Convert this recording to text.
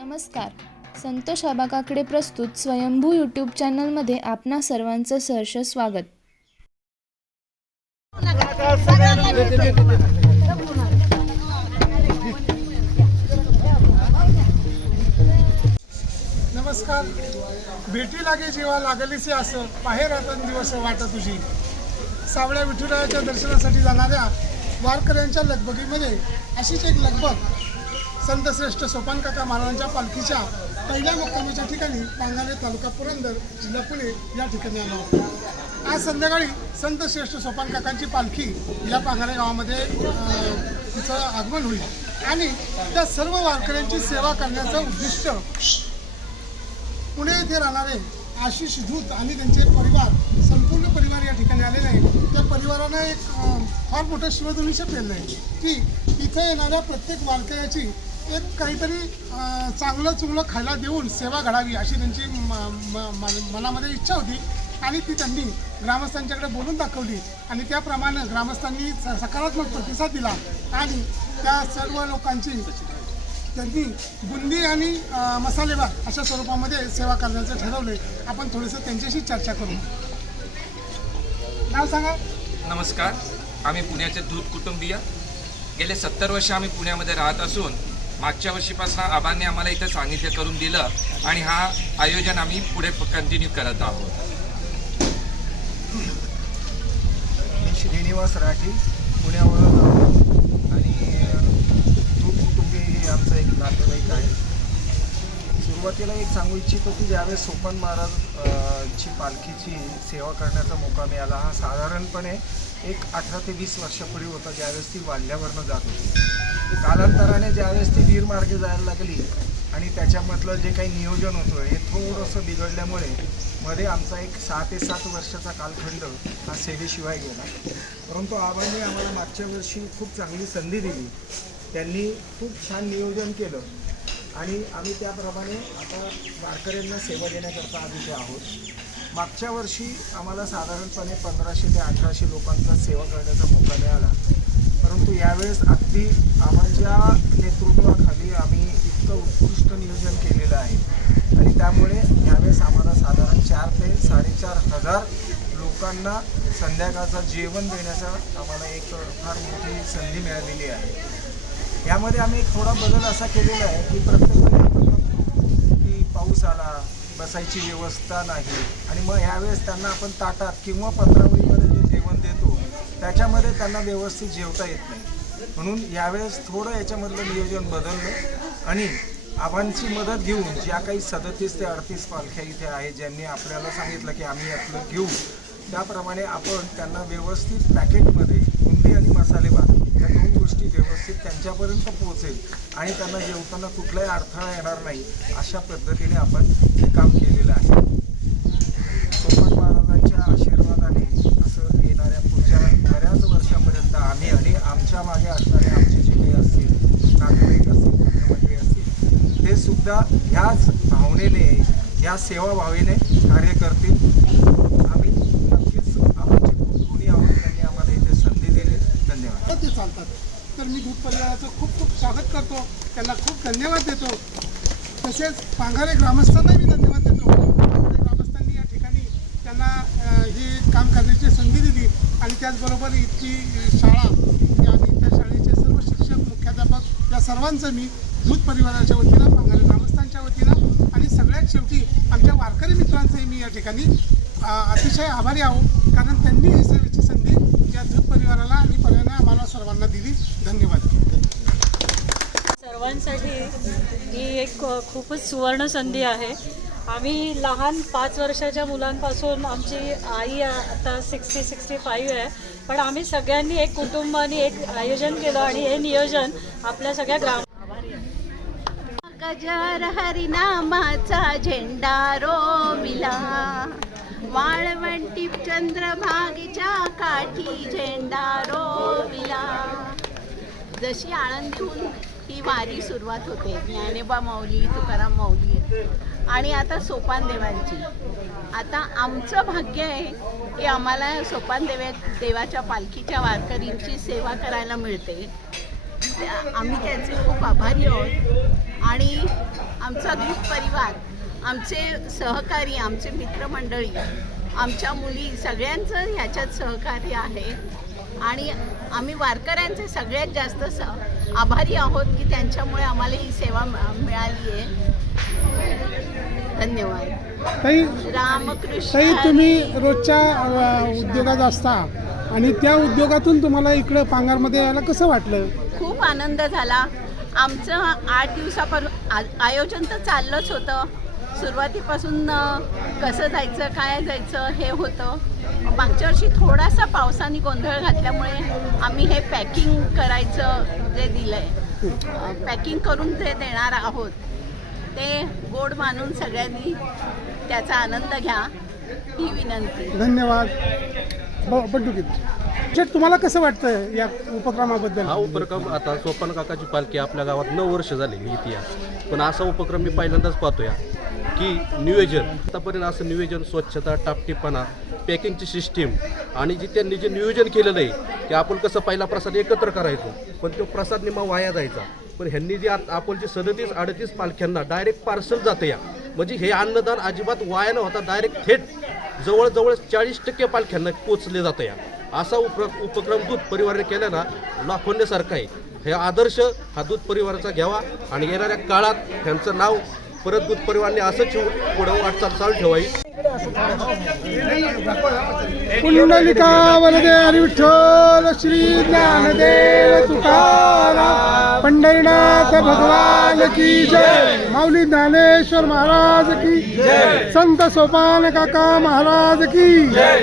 नमस्कार. संतोष आबाकाकडे प्रस्तुत स्वयंभू यूट्यूब चॅनलमध्ये आपणा सर्वांचं सहर्ष स्वागत. नमस्कार. भेटी लागे जेव्हा लागलीसे असं बाहेर आता दिवस वाट तुझी सावळ्या विठुरायाच्या दर्शनासाठी जाणाऱ्या वारकऱ्यांच्या लगबगीमध्ये अशीच एक लगबग संतश्रेष्ठ सोपान काका महाराजांच्या पालखीच्या पहिल्या मुक्कामाच्या ठिकाणी पांगाणे तालुका पुरंदर जिल्हा पुणे या ठिकाणी आला होता. आज संध्याकाळी संतश्रेष्ठ सोपानकाकांची सोपान काकांची पालखी या पांगाणे गावामध्ये तिचं आगमन होईल. आणि त्या सर्व वारकऱ्यांची सेवा करण्याचं उद्दिष्ट पुणे येथे राहणारे आशिष धूत आणि त्यांचे परिवार संपूर्ण परिवार या ठिकाणी आलेले आहे त्या परिवारानं एक फार मोठं शिवधनुष्य पेरलं आहे की इथं येणाऱ्या प्रत्येक वारकऱ्याची एक काहीतरी चांगलं चुंगलं खायला देऊन सेवा घडावी अशी त्यांची म- म- मनामध्ये इच्छा होती. आणि ती त्यांनी ग्रामस्थांच्याकडे बोलून दाखवली. आणि त्याप्रमाणे ग्रामस्थांनी सकारात्मक प्रतिसाद दिला. आणि त्या सर्व लोकांची त्यांनी बुंदी आणि अ, अशा स्वरूपामध्ये सेवा करण्याचं ठरवले आपण थोडंसं त्यांच्याशी चर्चा करू. नाव सांगा. नमस्कार. आम्ही पुण्याचे दूध कुटुंबीय. गेले सत्तर वर्ष आम्ही पुण्यामध्ये राहत असून मागच्या वर्षीपासून आबांनी आम्हाला इथं सानिध्य करून दिलं आणि हा आयोजन आम्ही पुढे कंटिन्यू करत आहोत. मी श्रीनिवास राठी पुण्यावरून आलो आणि दूध कुटुंबी हे आमचं एक नातेवाईक आहे सुरुवातीला एक सांगू इच्छितो की ज्यावेळेस सोपन महाराज ची पालखीची सेवा करण्याचा मोका मिळाला हा साधारणपणे एक अठरा ते वीस वर्षापूर्वी होता ज्यावेळेस ती वाढल्यावरनं जात होती. कालांतराने ज्यावेळेस ती वीरमार्गे जायला लागली आणि त्याच्यामधलं जे काही नियोजन होतं हे थोडंसं बिघडल्यामुळे मध्ये आमचा एक सहा ते सात वर्षाचा कालखंड हा सेवेशिवाय गेला. परंतु आबांनी आम्हाला मागच्या वर्षी खूप चांगली संधी दिली. त्यांनी खूप छान नियोजन केलं. आणि आम्ही त्याप्रमाणे आता वारकऱ्यांना सेवा देण्याकरता आम्ही इथे आहोत. मागच्या वर्षी आम्हाला साधारणपणे पंधराशे ते अठराशे लोकांचा सेवा करण्याचा मोका मिळाला. परंतु यावेळेस अगदी आम्हाच्या नेतृत्वाखाली आम्ही इतकं उत्कृष्ट नियोजन केलेलं आहे. आणि त्यामुळे यावेळेस आम्हाला साधारण चार ते साडेचार हजार लोकांना संध्याकाळचं जेवण देण्याचा आम्हाला एक फार मोठी संधी मिळालेली आहे. यामध्ये आम्ही एक थोडा बदल असा केलेला आहे की प्रत्येक की पाऊस आला बसायची व्यवस्था नाही आणि मग ह्यावेळेस त्यांना आपण ताटात किंवा पत्रावळीमध्ये जे जेवण देतो त्याच्यामध्ये त्यांना व्यवस्थित जेवता येत नाही. म्हणून यावेळेस थोडं याच्यामधलं नियोजन बदललं आणि आबांची मदत घेऊन ज्या काही सदतीस ते अडतीस पालख्या इथे आहेत ज्यांनी आपल्याला सांगितलं की आम्ही आपलं घेऊ त्याप्रमाणे आपण त्यांना व्यवस्थित पॅकेटमध्ये बुंदी आणि मसाले भात गोष्टी व्यवस्थित त्यांच्यापर्यंत पोहोचेल आणि त्यांना जेवताना कुठलाही अडथळा येणार नाही अशा पद्धतीने आपण हे काम केलेलं आहे. सोपान महाराजांच्या आशीर्वादाने असं येणाऱ्या पुढच्या बऱ्याच वर्षापर्यंत आम्ही आणि आमच्या मागे असणारे आमचे जे काही असतील नागरिक असतील मुख्यमंत्री असतील ते सुद्धा ह्याच भावनेने या सेवाभावीने कार्य करतील. आम्ही नक्कीच आमचे खूप आहोत त्यांनी आम्हाला इथे संधी दिली. धन्यवाद. ते चालतात. तर मी दूध परिवाराचं खूप खूप स्वागत करतो. त्यांना खूप धन्यवाद देतो. तसेच पांघारे ग्रामस्थांनाही मी धन्यवाद देतो. ग्रामस्थांनी या ठिकाणी त्यांना ही हे काम करण्याची संधी दिली आणि त्याचबरोबर इथली शाळा आणि त्या शाळेचे सर्व शिक्षक मुख्याध्यापक या सर्वांचं मी दूध परिवाराच्या वतीनं पांघारे ग्रामस्थांच्या वतीनं आणि सगळ्यात शेवटी आमच्या वारकरी मित्रांचंही मी या ठिकाणी अतिशय आभारी आहो कारण त्यांनी ही सेवेची संधी या दूध परिवाराला आणि पर्यायाने आम्हाला सर्वांना दिली धन्यवाद. सर्वांसाठी ही एक खूपच सुवर्ण संधी आहे. आम्ही लहान पाच वर्षाच्या मुलांपासून आमची आई आता सिक्स्टी सिक्स्टी फाईव्ह आहे. पण आम्ही सगळ्यांनी एक कुटुंबाने एक आयोजन केलं आणि हे नियोजन आपल्या सगळ्या ग्राम गजर हरिनामाचा झेंडा रोविला. वाळवंटी चंद्रभागेच्या काठी झेंडा रोविला. जशी आळंदीहून ही वारी सुरुवात होते ज्ञानेबा माऊली तुकाराम माऊली. आणि आता सोपान देवांची आता आमचं भाग्य आहे की आम्हाला सोपान देव्या देवाच्या पालखीच्या वारकरींची सेवा करायला मिळते. आम्ही त्यांचे खूप आभारी आहोत. आणि आमचा दूध परिवार आमचे सहकारी आमचे मित्रमंडळी आमच्या मुली सगळ्यांचं ह्याच्यात सहकार्य आहे. आणि आम्ही वारकऱ्यांचे सगळ्यात जास्त स आभारी आहोत की त्यांच्यामुळे आम्हाला ही सेवा मिळा- मिळाली आहे. धन्यवाद. ताई रामकृष्ण. तुम्ही रोजच्या उद्योगात असता आणि त्या उद्योगातून तुम्हाला इकडं पांगारमध्ये यायला कसं वाटलं? खूप आनंद झाला. आमचं आठ दिवसापासून आ- आयोजन तर चाललंच होतं. सुरुवातीपासून कसं जायचं काय जायचं हे होतं. मागच्या वर्षी थोडासा पावसाने गोंधळ घातल्यामुळे आम्ही हे पॅकिंग करायचं जे दिलं आहे पॅकिंग करून ते देणार आहोत. ते गोड मानून सगळ्यांनी त्याचा आनंद घ्या ही विनंती. धन्यवाद. शेठ तुम्हाला कसं वाटतं या उपक्रमाबद्दल? हा उपक्रम आता सोपान काकाची पालखी आपल्या गावात नऊ वर्ष झाली इतिहास. पण असा उपक्रम मी पहिल्यांदाच पाहतोय. की नियोजन. आतापर्यंत असं नियोजन स्वच्छता टापटीपणा पॅकिंगची सिस्टीम आणि जी त्यांनी जे नियोजन केलेलं आहे की आपण कसं पहिला प्रसाद एकत्र करायचो पण तो प्रसाद निमा वाया जायचा. पण ह्यांनी जे आपण सदतीस अडतीस पालख्यांना डायरेक्ट पार्सल जातं या. म्हणजे हे अन्नदान अजिबात वाया न होता डायरेक्ट थेट जवळजवळ चाळीस टक्के पालख्यांना पोचले जातं या. असा उप उपक्रम दूध परिवाराने केल्यानं लाखोंड्यासारखा आहे. हे आदर्श हा दूध परिवाराचा घ्यावा आणि येणाऱ्या काळात ह्यांचं नाव परत दूध परिवारने असं पुढं वाटचाल चालू ठेवाई पुंडलिका वरदे हरी विठ्ठल श्री ज्ञानदेव तुकाराम पंढरीनाथ भगवान की जय. माऊली ज्ञानेश्वर महाराज की जय. संत सोपान काका महाराज की जय.